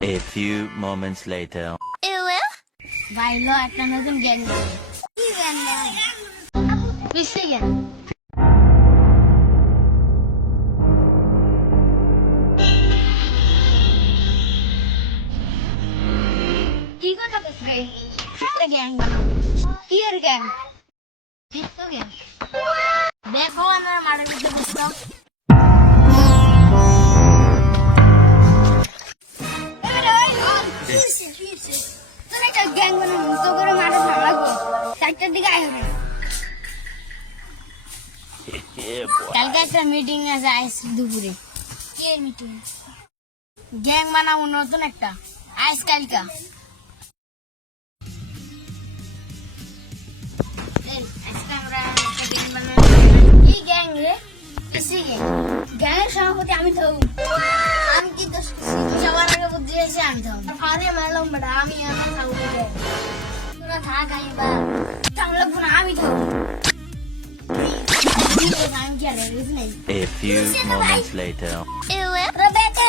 A few moments later. ভাই লো একটা নতুন গ্যাং কি গ্যাং পিসি গ্যাং কি কথা বলছিস একটা গ্যাং বানাও কি এর গ্যাং পিসি গ্যাং দেখো আমার মারের ভিতরে বসতাম তোর একটা গ্যাং বানাবো তো করে মারে ভাঙাবো চারটার দিকে আয় হবে কালকে একটা মিটিং আছে আইস দুপুরে কি মিটিং গ্যাং বানাবো নতুন একটা আইস কালকা আজকে আমরা একটা গ্যাং বানাবো কি গ্যাং রে কিসি গ্যাং গ্যাংয়ের সভাপতি আমি তো আমি কি দোষ করছি সবার আগে বুদ্ধি এসে আমি তো আরে মারলাম বেটা আমি আমার খাবো তোরা থাক আমি বা তাহলে পুরো আমি তো A few moments later. Rebecca,